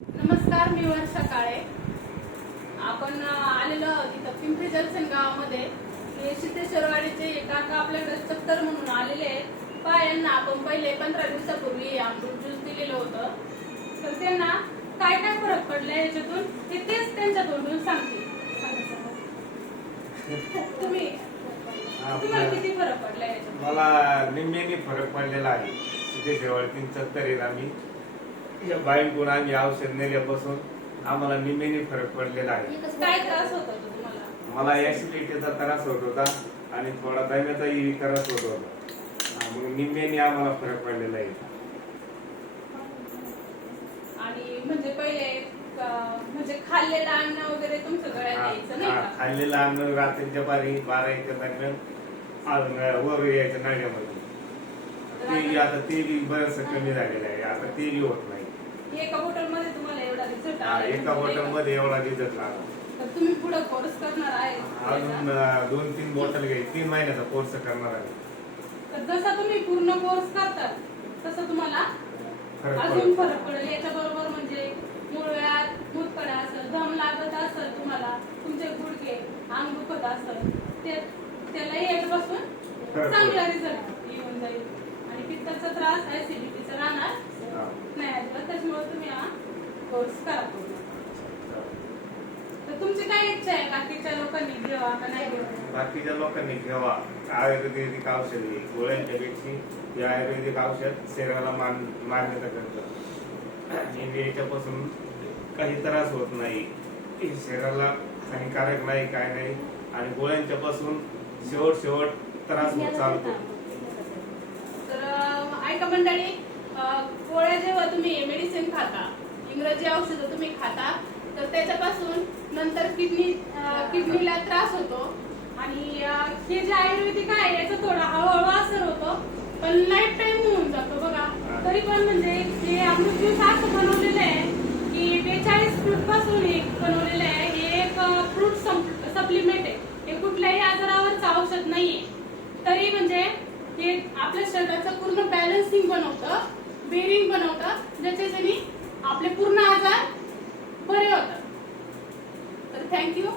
नमस्कार, मी वर्षा काळे. आपण आलेलो आहोत इथं पिंपरी जलसन गावामध्ये. हे सिद्धेश्वरवाडीचे काका आपल्याकडे चक्कर म्हणून आलेले आहेत. यांना आपण पहिले 15 दिवसापूर्वी अमृत ज्यूस दिलेलं होतं. तर त्यांना काय काय फरक पडलाय याच्यातून ते तेच त्यांच्या तोंडून सांगतील. तुम्हाला किती फरक पडलाय याच्यातून? मला निम्म्याने फरक पडलेला आहे. सिद्धेश्वरवाडीतील चक्कर आहेत आम्ही बाईंकडून आम्ही औषध नेल्यापासून आम्हाला निम्म्याने फरक पडलेला आहे. काय त्रास होता तुम्हाला? मला ऍसिडिटीचा त्रास होत होता आणि थोडा दम्याचाही त्रास होत होता. मग निम्म्याने आम्हाला फरक पडलेला आहे. आणि म्हणजे पहिले म्हणजे खाल्लेलं अन्न वगैरे तुमचं गळ्यात यायचं नाही का? खाल्लेलं अन्न रात्रीच्या 12-1 दरम्यान वर यायचं नाड्यामध्ये. आता ते बी बरंच कमी झालेलं आहे. आता ते बी होत नाही. एका बॉटल मध्ये तुम्हाला एवढा रिझल्ट आला? एका बॉटल मध्ये एवढा रिझल्ट लागला. तर तुम्ही पुढे कोर्स करणार आहे? अजून 2-3 बॉटल घ्यायची. 3 महिन्याचा कोर्स करणार आहे. तर जसा तुम्ही पूर्ण कोर्स करतात तसं तुम्हाला अजून फरक पडेल. याच्या बरोबर म्हणजे मुळव्याध, मूतखडा असेल, दम लागत असेल, तुम्हाला तुमचे गुडघे, अंग दुखत असेल, त्यालाही याच्यापासून चांगला रिझल्ट येऊन जाईल. आणि पित्ताचा त्रास, ऍसिडिटीचा राहणार नाही अजिबात. त्याच्यामुळे तुम्ही हा कोर्स करा पूर्ण. तर तुमची काय इच्छा आहे? बाकीच्या लोकांनी घ्यावा का नाही घ्यावा? बाकीच्या लोकांनी घ्यावा. आयुर्वेदिक औषध आहे. गोळ्यांच्या पेक्षा हे आयुर्वेदिक औषध शरीराला मान्यता करतं. याच्यापासून काही त्रास होत नाही. शरीराला हानिकारक नाही, काय नाही. आणि गोळ्यांच्या पासून शेवट त्रास होत चालतो. तर ऐका मंडळी, गोळ्या जेव्हा तुम्ही मेडिसिन खाता, इंग्रजी औषधं तुम्ही खाता, तर त्याच्यापासून नंतर किडनीला त्रास होतो. आणि हे जे आयुर्वेदिक आहे याचा थोडा हळूहळू असर होतो, पण लाईफ टाइम होऊन जातो बघा. तरी पण म्हणजे हे अमृत ज्यूस असं बनवलेलं आहे की 42 फ्रूट पासून हे बनवलेलं आहे. हे एक फ्रूट सप्लिमेंट आहे. हे कुठल्याही आजारावरचं औषध नाहीये. तरी म्हणजे हे आपल्या शरीराचं पूर्ण बॅलन्सिंग बनवतं, बेरिंग बनवतं, ज्याच्याने आपले पूर्ण आजार बरे होतात. तर थँक्यू.